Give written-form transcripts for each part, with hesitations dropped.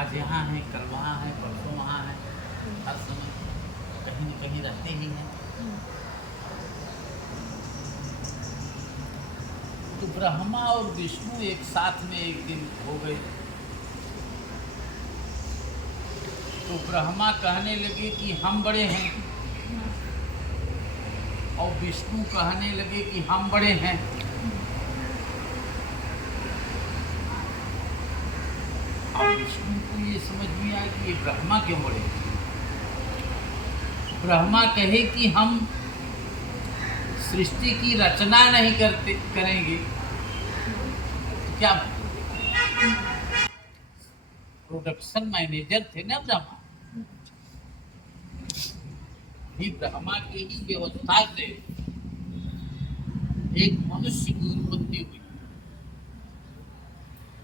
आज यहाँ है, कल वहाँ है, परसों वहाँ है, हर समय कहीं न कहीं रहते ही हैं। तो ब्रह्मा और विष्णु एक साथ में एक दिन हो गए। तो ब्रह्मा कहने लगे कि हम बड़े हैं, और विष्णु कहने लगे कि हम बड़े हैं। अब विष्णु को ये समझ में आया कि ये ब्रह्मा क्यों बड़े हैं। ब्रह्मा कहे कि हम सृष्टि की रचना नहीं करेंगे तो क्या प्रोडक्शन मैनेजर थे ना ब्रह्मा। ही ब्रह्मा के ही व्यवस्था से एक मनुष्य की उत्पत्ति हुई।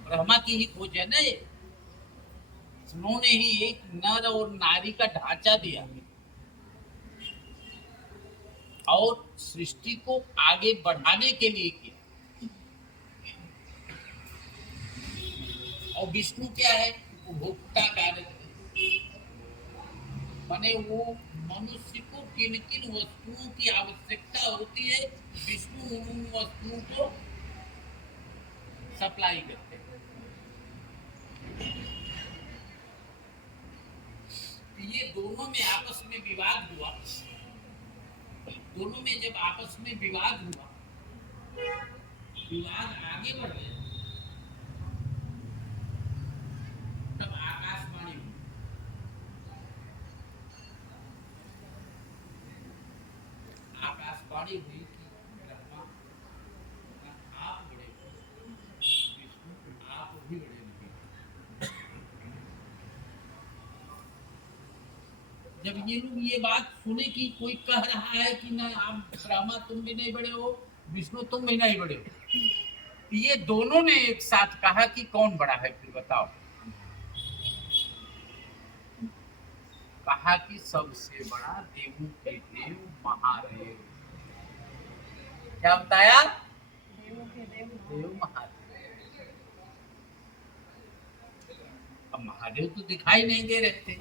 ब्रह्मा की ही खोज है ना ये। उन्होंने ही एक नर और नारी का ढांचा दिया और सृष्टि को आगे बढ़ाने के लिए किया। और विष्णु क्या है, उपभोक्ता कारक, माने वो मनुष्य को किन किन वस्तुओं की आवश्यकता होती है, विष्णु उन वस्तुओं को सप्लाई करते हैं। ये दोनों में आपस में विवाद हुआ। दोनों में जब आपस में विवाद हुआ, विवाद आगे बढ़ गया, तब आकाशवाणी हुई। आकाशवाणी हुई कि ब्रह्मा आप बड़े हो, विष्णु आप भी बड़े नहीं। जब ये लोग ये बात सुने कि कोई कह रहा है कि नहीं आप ब्रह्मा तुम भी नहीं बड़े हो, विष्णु तुम भी नहीं बड़े हो, ये दोनों ने एक साथ कहा कि कौन बड़ा है फिर बताओ। कहा कि सबसे बड़ा देवों के देव महादेव। क्या बताया? देव महादेव। अब महादेव तो दिखाई नहीं दे रहे थे,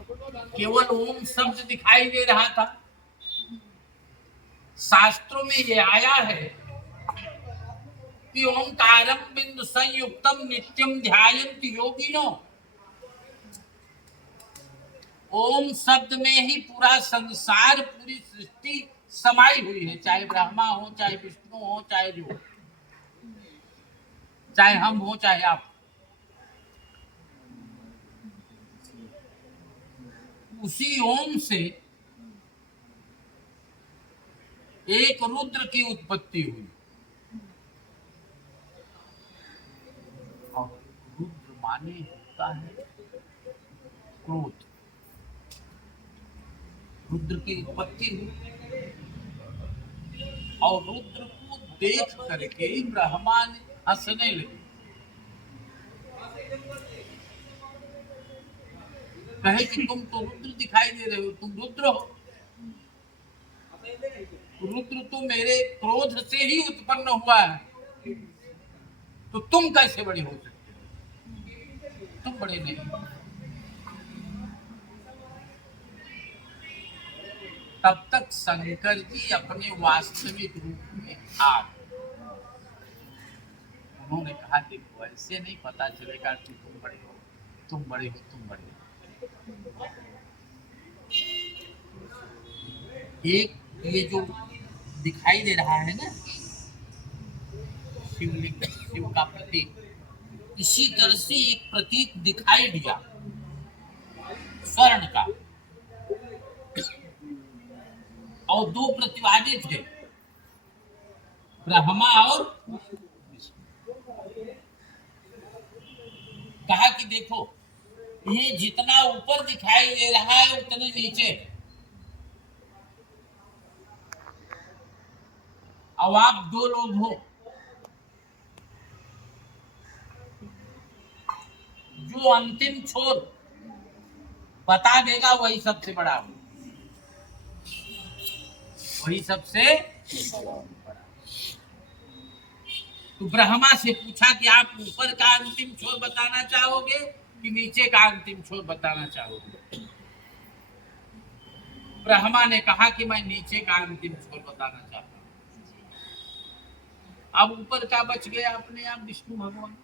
केवल ओम शब्द दिखाई दे रहा था। शास्त्रों में ये आया है कि ओंकारम बिंदु संयुक्तम नित्यम ध्यायन्ति योगिनो। ओम शब्द में ही पूरा संसार, पूरी सृष्टि समाई हुई है, चाहे ब्रह्मा हो, चाहे विष्णु हो, चाहे जो, चाहे हम हो, चाहे आप। उसी ओम से एक रुद्र की उत्पत्ति हुई। और रुद्र माने होता है क्रोध। रुद्र की उत्पत्ति हुई और रुद्र को देख करके ब्रह्मा ने हंसने लगे। कहे कि तुम तो रुद्र दिखाई दे रहे हो, तुम रुद्र हो। रुद्र तो मेरे क्रोध से ही उत्पन्न हुआ है, तो तुम कैसे बड़े हो सकते हो? तुम बड़े नहीं। तब तक शंकर जी अपने वास्तविक रूप में आ गए। उन्होंने कहा कि वैसे नहीं पता चलेगा कि तुम बड़े हो, तुम बड़े हो, तुम बड़े हो। एक ये जो दिखाई दे रहा है ना शिवलिंग, शिव का प्रतीक, इसी तरह से एक प्रतीक दिखाई दिया स्वर्ण का, और दो प्रतिवादी थे, ब्रह्मा और कहा कि देखो ये जितना ऊपर दिखाई दे रहा है उतने नीचे, अब आप दो लोग हो, जो अंतिम छोर बता देगा वही सबसे बड़ा हो, वही सबसे बड़ा। तो ब्रह्मा से पूछा कि आप ऊपर का अंतिम छोर बताना चाहोगे कि नीचे का अंतिम छोर बताना चाहोगे? ब्रह्मा ने कहा कि मैं नीचे का अंतिम छोर बताना चाहता हूँ। अब ऊपर का बच गया अपने आप विष्णु भगवान।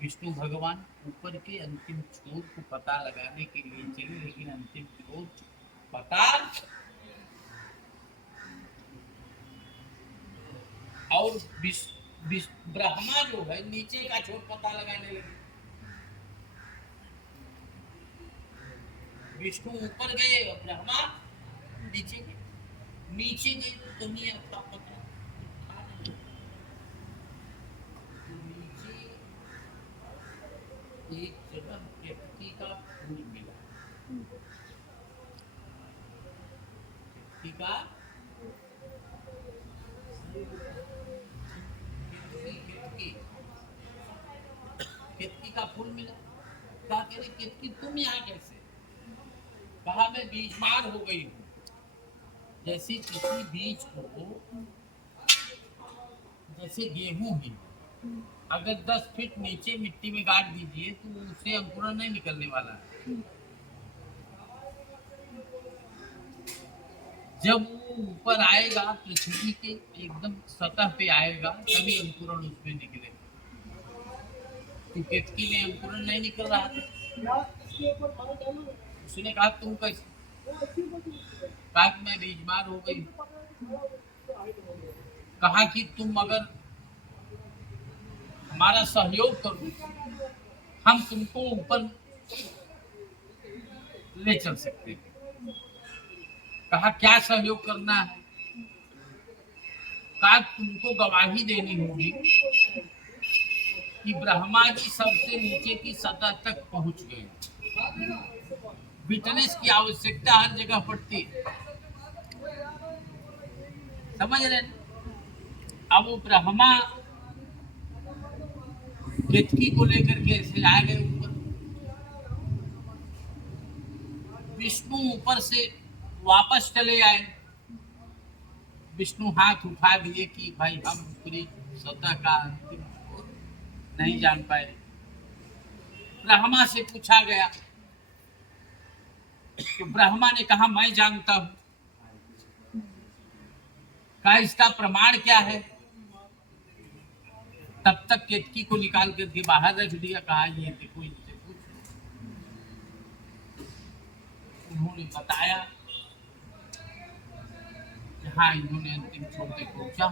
विष्णु भगवान ऊपर के अंतिम छोर को पता लगाने के लिए चले, लेकिन अंतिम छोर पता और ब्रह्मा जो है नीचे का छोर पता लगाने लगे। विष्णु ऊपर गए और ब्रह्मा नीचे गए। नीचे गए तो कहीं आपका पता था नहीं। तो नीचे एक जगह केतकी का फूल मिला। केतकी का केतकी केतकी का फूल मिला। कहा कह रहे केतकी तुम यहाँ कैसे? कहा मैं बीजमार हो गई हूँ। जैसे किसी बीज को, जैसे गेहूं ही अगर 10 फीट नीचे मिट्टी में गाड़ दीजिए तो उससे अंकुरण नहीं निकलने वाला है। जब वो ऊपर आएगा पृथ्वी के एकदम सतह पे आएगा तभी अंकुरण उसमें निकलेगा। तो केतकी में अंकुरण नहीं निकल रहा था। उसने कहा तुम कैसे? कहा कि मैं बीजमार हो गई। कहा कि तुम अगर हमारा सहयोग करो हम तुमको ऊपर ले चल सकते हैं। कहा क्या सहयोग करना है? कहा तुमको गवाही देनी होगी कि ब्रह्मा जी सबसे नीचे की सतह तक पहुंच गए। विटनेस की आवश्यकता हर जगह पड़ती है, समझ रहे? अब वो ब्रह्मा केतकी को लेकर के ऐसे आ गए ऊपर। विष्णु ऊपर से वापस चले आए। विष्णु हाथ उठा दिए कि भाई हम पूरी सतह का अंतिम नहीं जान पाए। ब्रह्मा से पूछा गया तो ब्रह्मा ने कहा मैं जानता हूं। कहा इसका प्रमाण क्या है? तब तक केतकी को निकाल करके बाहर रख दिया। कहा ये देखो इनसे पूछ। उन्होंने बताया हाँ इन्होंने अंतिम छोर तक पहुंचा।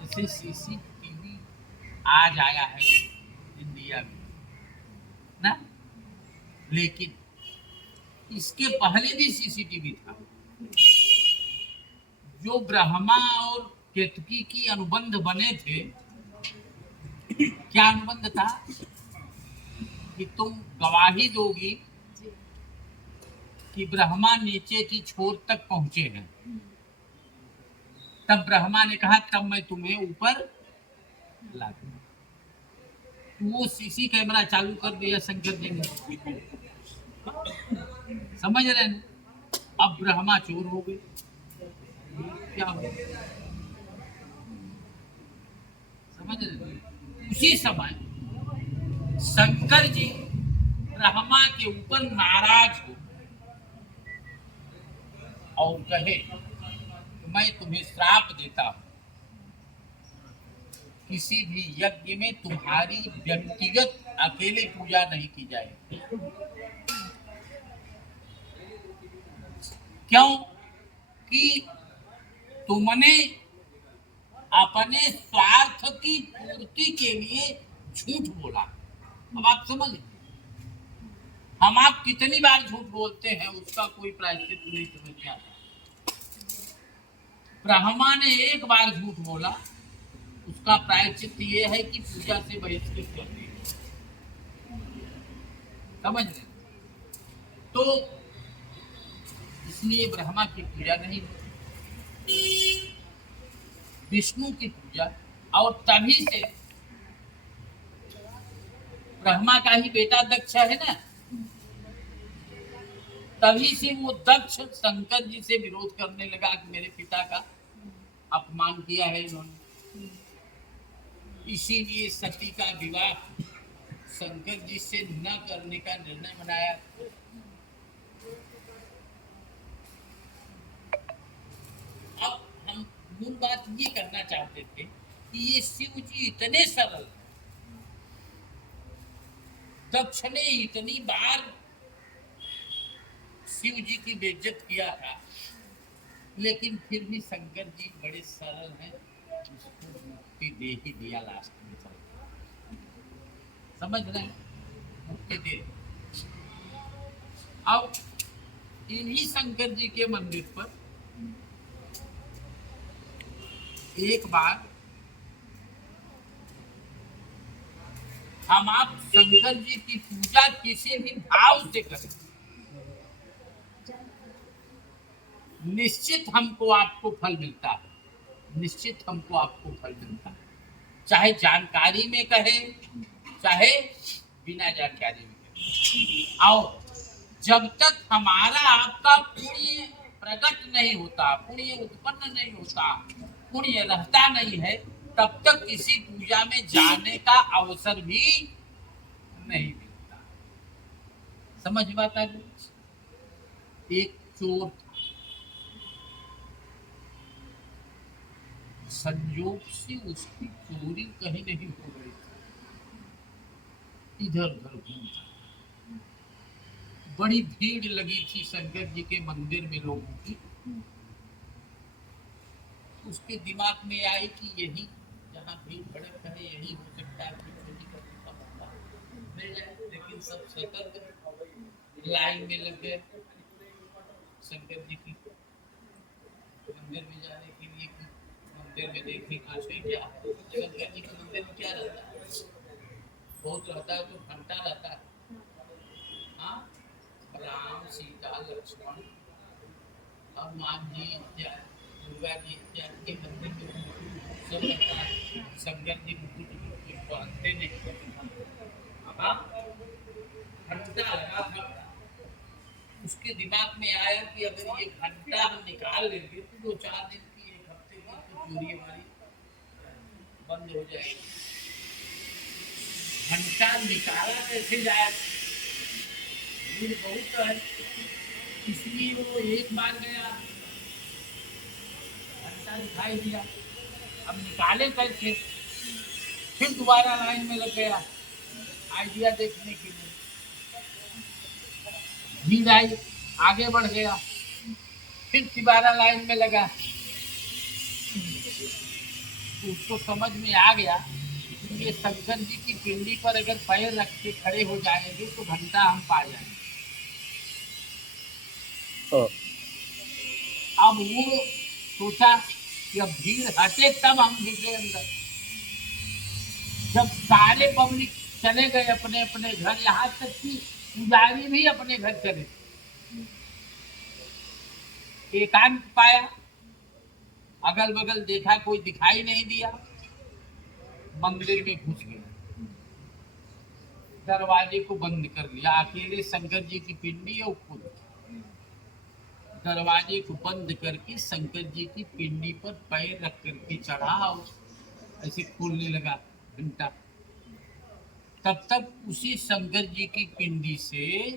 जैसे सीसीटीवी आज आया है इंडिया में ना, लेकिन इसके पहले भी सीसीटीवी था। जो ब्रह्मा और केतकी की अनुबंध बने थे, क्या अनुबंध था? कि तुम गवाही दोगी कि ब्रह्मा नीचे की छोर तक पहुंचे हैं। तब ब्रह्मा ने कहा तब मैं तुम्हें ऊपर ला दूंगा। वो सीसी कैमरा चालू कर दिया शंकर जी ने। समझ रहे हैं? अब ब्रह्मा चोर हो गए। क्या हो? समझ रहे? उसी समय शंकर जी ब्रह्मा के ऊपर नाराज हो और कहे मैं तुम्हें श्राप देता हूं, किसी भी यज्ञ में तुम्हारी व्यक्तिगत अकेले पूजा नहीं की जाएगी। क्यों? कि तुमने अपने स्वार्थ की पूर्ति के लिए झूठ बोला। अब आप समझ, हम आप कितनी बार झूठ बोलते हैं उसका कोई प्रायश्चित नहीं समझ में आता। ब्रह्मा ने एक बार झूठ बोला, उसका प्रायश्चित ये है कि पूजा से बहिष्कृत कर दिया। समझ रहे? तो इसलिए ब्रह्मा की पूजा नहीं, विष्णु की पूजा। और तभी से ब्रह्मा का ही बेटा दक्ष है ना, तभी से वो दक्ष शंकर जी से विरोध करने लगा कि मेरे पिता का अपमान किया है इन्होंने। इसीलिए सती का विवाह शंकर जी से न करने का निर्णय बनाया। अब हम मूल बात ये करना चाहते थे कि ये शिव जी इतने सरल, दक्ष ने इतनी बार शिव जी की बेइज्जत किया था, लेकिन फिर भी शंकर जी बड़े सरल हैं, उसको मुक्ति दे ही दिया लास्ट में चल। समझ रहे हैं? मुक्ति दे। अब इन्हीं शंकर जी के मंदिर पर एक बार हम आप शंकर जी की पूजा किसी भी भाव से करें, निश्चित हमको आपको फल मिलता है, निश्चित हमको आपको फल मिलता है, चाहे जानकारी में कहे चाहे बिना जानकारी में कहे। और जब तक हमारा आपका पुण्य प्रकट नहीं होता, पुण्य उत्पन्न नहीं होता, पुण्य रहता नहीं है, तब तक किसी पूजा में जाने का अवसर भी नहीं मिलता। समझ बात आ गई? एक चोर था, संयोग से उसकी चोरी कहीं नहीं हो गई, इधर उधर घूमता, बड़ी भीड़ लगी थी शंकर जी के मंदिर में लोगों की। उसके दिमाग में आई कि यही जहाँ भीड़ भड़क है यही हो सकता है कि चोरी करने का मौका मिल जाए। लेकिन सब सतर्क लाइन में लग गए शंकर जी की मंदिर में जाने के लिए। मंदिर में देखने का क्या शंकर जी के मंदिर में क्या रहता है? बहुत रहता है, तो घंटा रहता है। हाँ, राम सीता लक्ष्मण और मान जी इत्यादि, दुर्गा जी इत्यादि के मंदिर में सब रहता है। शंकर जी मुकुट पहनते नहीं। हाँ, घंटा लगा था। उसके दिमाग में आया कि अगर ये घंटा हम निकाल लेंगे तो 2-4 दिन की, 1 हफ्ते की तो चोरी हमारी बंद हो जाएगी। घंटा निकाला कैसे जाए? भीड़ बहुत है, इसलिए वो एक बार गया, घंटा दिखाई दिया, अब निकाले कैसे? फिर दोबारा लाइन में लग गया आइडिया देखने के लिए। भीड़ आई, आगे बढ़ गया, फिर दोबारा लाइन में लगा। उसको समझ में आ गया कि ये शंकर जी की पिंडी पर अगर पैर रख के खड़े हो जाएंगे तो घंटा हम पा जाएंगे। अब वो सोचा कि अब भीड़ हटे तब हम घुसे अंदर। जब सारे पब्लिक चले गए अपने अपने घर, यहाँ तक कि पुजारी भी अपने घर चले, एकांत पाया, अगल बगल देखा, कोई दिखाई नहीं दिया, मंदिर में घुस गया, दरवाजे को बंद कर लिया। अकेले शंकर जी की पिंडी और खुद, दरवाजे को बंद करके शंकर जी की पिंडी पर पैर रख करके चढ़ा और ऐसे खोलने लगा घंटा। तब तक उसी शंकर जी की पिंडी से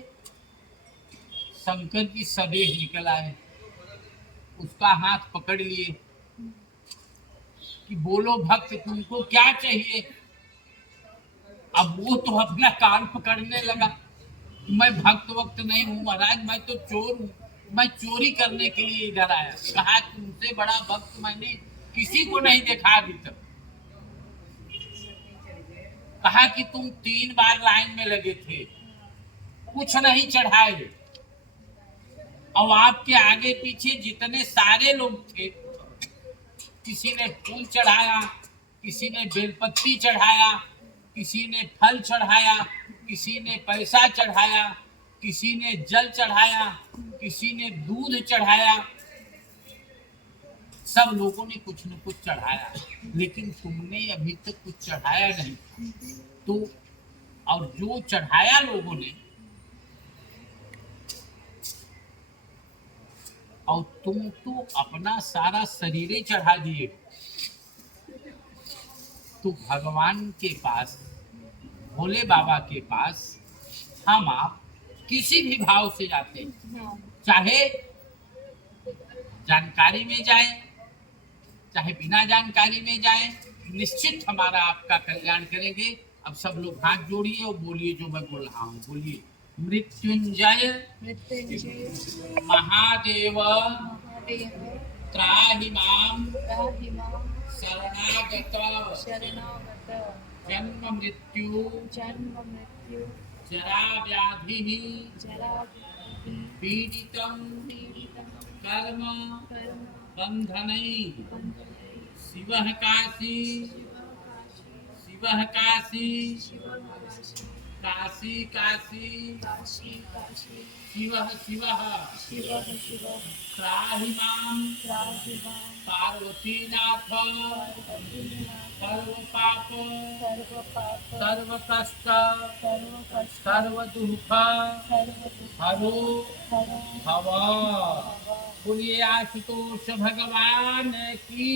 शंकर जी सदेह निकल आए, उसका हाथ पकड़ लिए कि बोलो भक्त तुमको क्या चाहिए। अब वो तो अपना कान पकड़ने लगा, मैं भक्त वक्त नहीं हूँ महाराज, मैं तो चोर हूँ, मैं चोरी करने के लिए इधर आया। कहा तुमसे बड़ा भक्त मैंने किसी को नहीं देखा अभी तक। कहा कि तुम 3 बार लाइन में लगे थे, कुछ नहीं चढ़ाए, और आपके आगे पीछे जितने सारे लोग थे, किसी ने फूल चढ़ाया, किसी ने बेलपत्ती चढ़ाया, किसी ने फल चढ़ाया, किसी ने पैसा चढ़ाया, किसी ने जल चढ़ाया, किसी ने दूध चढ़ाया, सब लोगों ने कुछ न कुछ चढ़ाया, लेकिन तुमने अभी तक कुछ चढ़ाया नहीं। तो और जो चढ़ाया लोगों ने, और तुम तो अपना सारा शरीर ही चढ़ा दिए, तो भगवान के पास भोले बाबा के पास हम आप किसी भी भाव से जाते हैं, चाहे जानकारी में जाए चाहे बिना जानकारी में जाए, निश्चित हमारा आपका कल्याण करेंगे। अब सब लोग हाथ जोड़िए और बोलिए जो मैं बोल रहा हूँ, बोलिए मृत्युंजय मृत्युंजय महादेव महादेव त्राहि मां त्राहि मां शरणागत शरणागत जन्म मृत्यु जन्म मृत्यु जरा व्याधि जरा पीडितं पीडितं कर्म कर्म बंधनैः बन्धनैः शिवः काशी शिवः काशी काशी काशी काशी काशी शिवः शिवः शिवः शिवः त्राहि मां त्राहि मां पार्वतीनाथ पार्वतीनाथ सर्वपाप सर्वपाप सर्वकष्ट सर्वकष्ट सर्वदुःख सर्वदुःख हरो हरो भव। भव। बोलिए आशुतोष भगवान की।